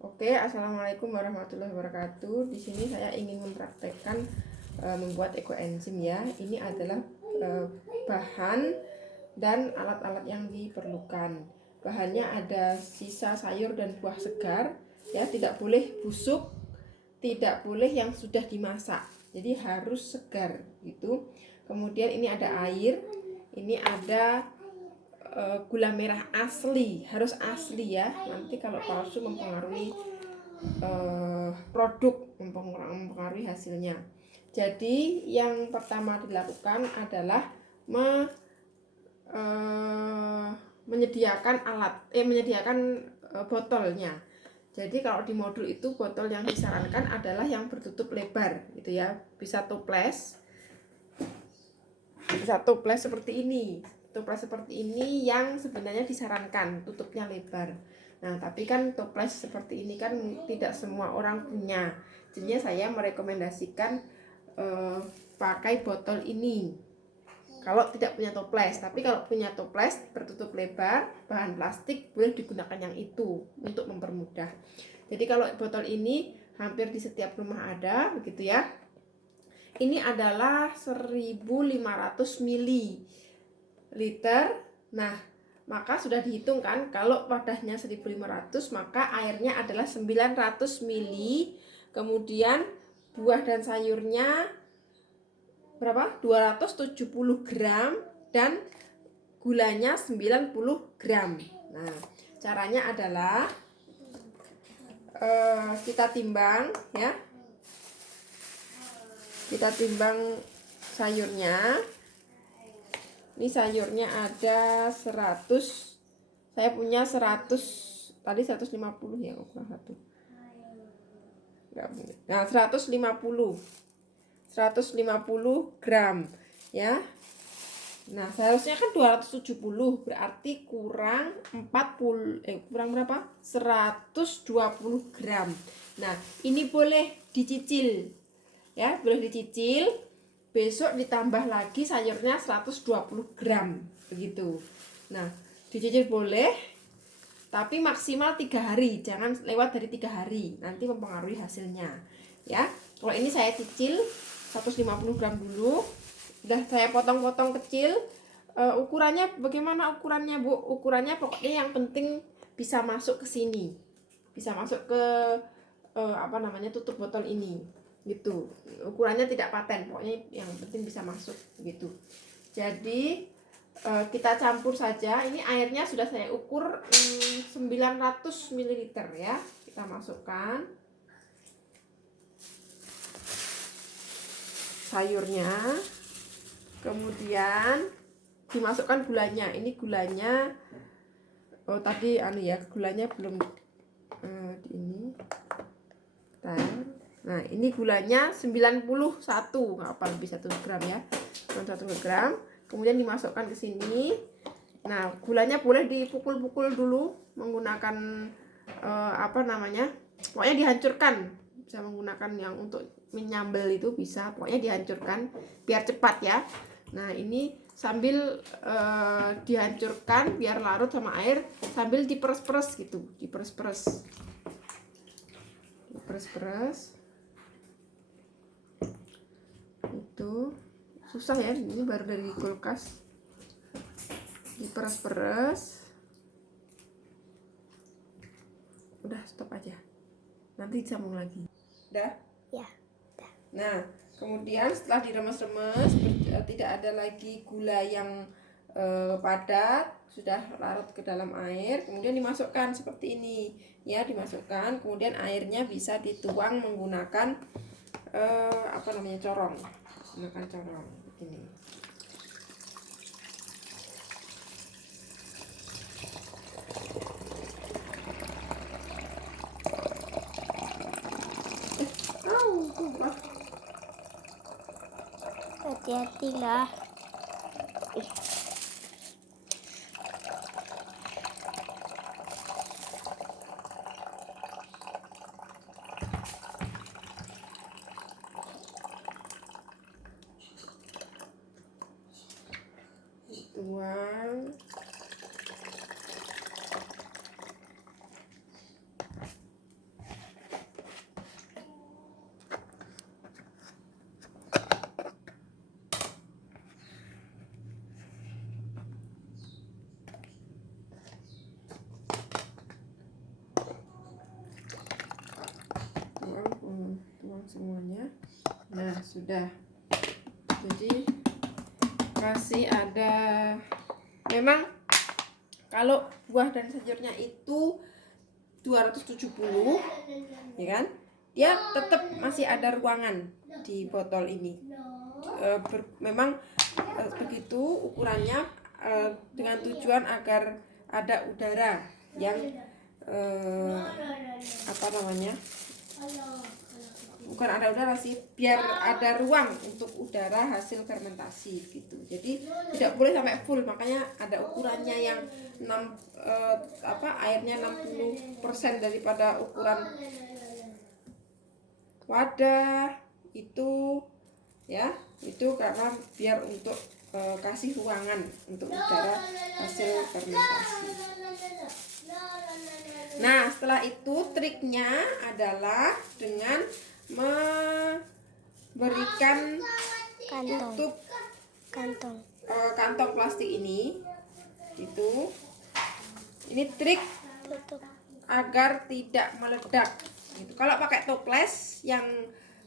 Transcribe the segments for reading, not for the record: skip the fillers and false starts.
Oke, assalamualaikum warahmatullahi wabarakatuh. Di sini saya ingin mempraktekkan membuat ekoenzim ya. Ini adalah bahan dan alat-alat yang diperlukan. Bahannya ada sisa sayur dan buah segar, ya, tidak boleh busuk, tidak boleh yang sudah dimasak. Jadi harus segar gitu. Kemudian ini ada air, ini ada gula merah asli, harus asli ya. Nanti kalau palsu mempengaruhi produk, mempengaruhi hasilnya. Jadi yang pertama dilakukan adalah menyediakan botolnya. Jadi kalau di modul itu botol yang disarankan adalah yang bertutup lebar gitu ya. Bisa toples seperti ini. Toples seperti ini yang sebenarnya disarankan tutupnya lebar. Nah, tapi kan toples seperti ini kan tidak semua orang punya. Jadinya saya merekomendasikan pakai botol ini kalau tidak punya toples. Tapi kalau punya toples bertutup lebar bahan plastik, boleh digunakan yang itu untuk mempermudah. Jadi kalau botol ini hampir di setiap rumah ada begitu ya. Ini adalah 1500 ml. Nah, maka sudah dihitung kan, kalau wadahnya 1500 maka airnya adalah 900 ml. Kemudian buah dan sayurnya berapa? 270 gram dan gulanya 90 gram. Nah, caranya adalah kita timbang ya. Kita timbang sayurnya. Ini sayurnya ada 100. Saya punya 100. Tadi 150 ya, kurang satu. Nah, 150 gram ya. Nah, seharusnya kan 270, berarti kurang 40 kurang berapa? 120 gram. Nah, ini boleh dicicil. Ya, boleh dicicil. Besok ditambah lagi sayurnya 120 gram begitu. Nah, dicicil boleh, tapi maksimal 3 hari, jangan lewat dari 3 hari, nanti mempengaruhi hasilnya ya. Kalau ini saya cicil 150 gram dulu, udah saya potong-potong kecil. Ukurannya bagaimana ukurannya, Bu? Ukurannya pokoknya yang penting bisa masuk ke sini, bisa masuk ke tutup botol ini gitu. Ukurannya tidak paten, pokoknya yang penting bisa masuk gitu. Jadi kita campur saja. Ini airnya sudah saya ukur 900 ml ya. Kita masukkan sayurnya, kemudian dimasukkan gulanya. Ini gulanya tadi gulanya belum di ini. Nah, ini gulanya 91, nggak apa, lebih 1 gram ya, 1 gram. Kemudian dimasukkan ke sini. Nah, gulanya boleh dipukul-pukul dulu menggunakan pokoknya dihancurkan. Bisa menggunakan yang untuk menyambel itu bisa, pokoknya dihancurkan biar cepat ya. Nah, ini sambil dihancurkan biar larut sama air, sambil diperes-peres gitu, diperes-peres. Itu susah ya, ini baru dari kulkas. Diperes-peres. Udah, stop aja, nanti disambung lagi. Udah? Ya. Nah, kemudian setelah diremes-remes, tidak ada lagi gula yang padat, sudah larut ke dalam air. Kemudian dimasukkan seperti ini ya, dimasukkan. Kemudian airnya bisa dituang menggunakan corong, menggunakan corong ini. Hati-hati lah. Tuang. tuang semuanya. Nah, sudah. Jadi masih ada, memang kalau buah dan sayurnya itu 270 ya kan, dia tetap masih ada ruangan di botol ini. Memang begitu ukurannya, dengan tujuan agar ada udara yang apa namanya, bukan ada udara sih, biar ada ruang untuk udara hasil fermentasi gitu. Jadi tidak boleh sampai full, makanya ada ukurannya yang 6 airnya 60% daripada ukuran wadah itu ya. Itu karena biar untuk kasih ruangan untuk udara hasil fermentasi. Nah, setelah itu triknya adalah dengan memberikan tutup kantong plastik ini gitu. Ini trik agar tidak meledak gitu. Kalau pakai toples yang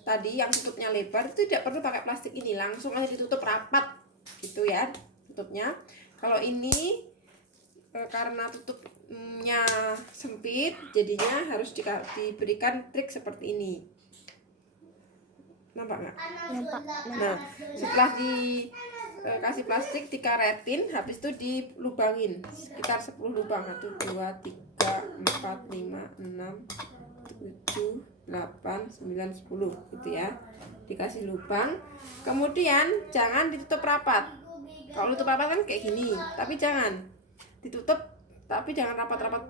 tadi yang tutupnya lebar itu tidak perlu pakai plastik ini, langsung aja ditutup rapat gitu ya tutupnya. Kalau ini karena tutupnya sempit, jadinya harus diberikan trik seperti ini. Nampak nggak? Nampak. Nah, setelah dikasih plastik dikaretin, habis itu dilubangin sekitar 10 lubang. 1, 2, 3, 4, 5, 6, 7, 8, 9, 10 gitu ya. Dikasih lubang. Kemudian jangan ditutup rapat. Kalau tutup rapat kan kayak gini, tapi jangan ditutup, tapi jangan rapat-rapat.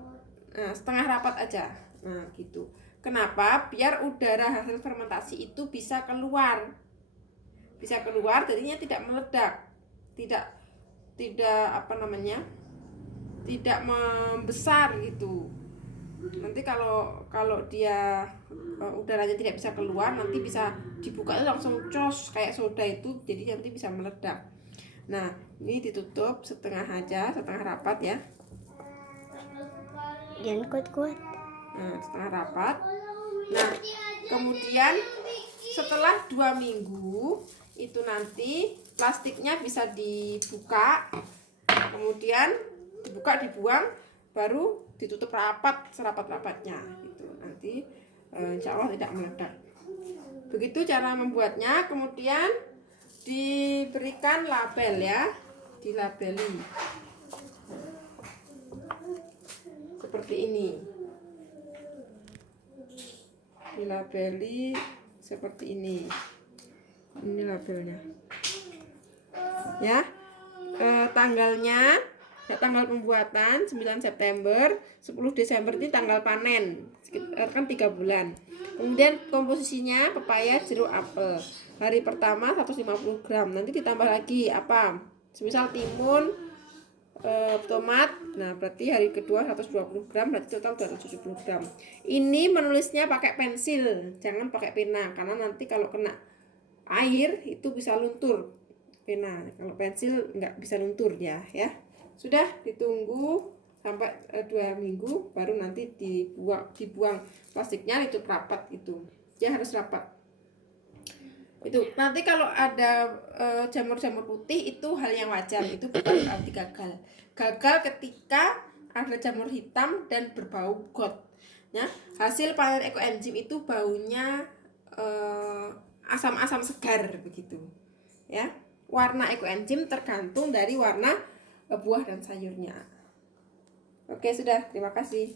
Nah, setengah rapat aja. Nah, gitu. Kenapa? Biar udara hasil fermentasi itu bisa keluar. Bisa keluar, jadinya tidak meledak. Tidak apa namanya? Tidak membesar gitu. Nanti kalau dia udaranya tidak bisa keluar, nanti bisa dibuka itu langsung cos kayak soda itu, jadi nanti bisa meledak. Nah, ini ditutup setengah aja, setengah rapat ya. Jangan kuat-kuat. Nah, setengah rapat. Nah, kemudian setelah 2 minggu itu nanti plastiknya bisa dibuka, kemudian dibuang, baru ditutup rapat serapat-rapatnya gitu. Nanti insya Allah tidak meledak. Begitu cara membuatnya. Kemudian diberikan label ya, dilabeli seperti ini. Dilabeli seperti ini. Ini labelnya ya. Tanggalnya ya, tanggal pembuatan 9 September, 10 Desember ini tanggal panen, sekitar kan 3 bulan. Kemudian komposisinya pepaya, jeruk, apel. Hari pertama 150 gram, nanti ditambah lagi apa? Semisal timun, tomat. Nah, berarti hari kedua 120 gram, berarti total 270 gram. Ini menulisnya pakai pensil, jangan pakai pena, karena nanti kalau kena air itu bisa luntur pena. Kalau pensil nggak bisa luntur ya. Sudah ditunggu sampai 2 minggu, baru nanti dibuang plastiknya, itu rapat itu. Dia harus rapat. Itu nanti kalau ada jamur-jamur putih itu hal yang wajar, itu bukan berarti gagal. Gagal ketika ada jamur hitam dan berbau got. Ya, hasil panen ekoenzim itu baunya asam-asam segar begitu. Ya, warna ekoenzim tergantung dari warna buah dan sayurnya. Oke, sudah, terima kasih.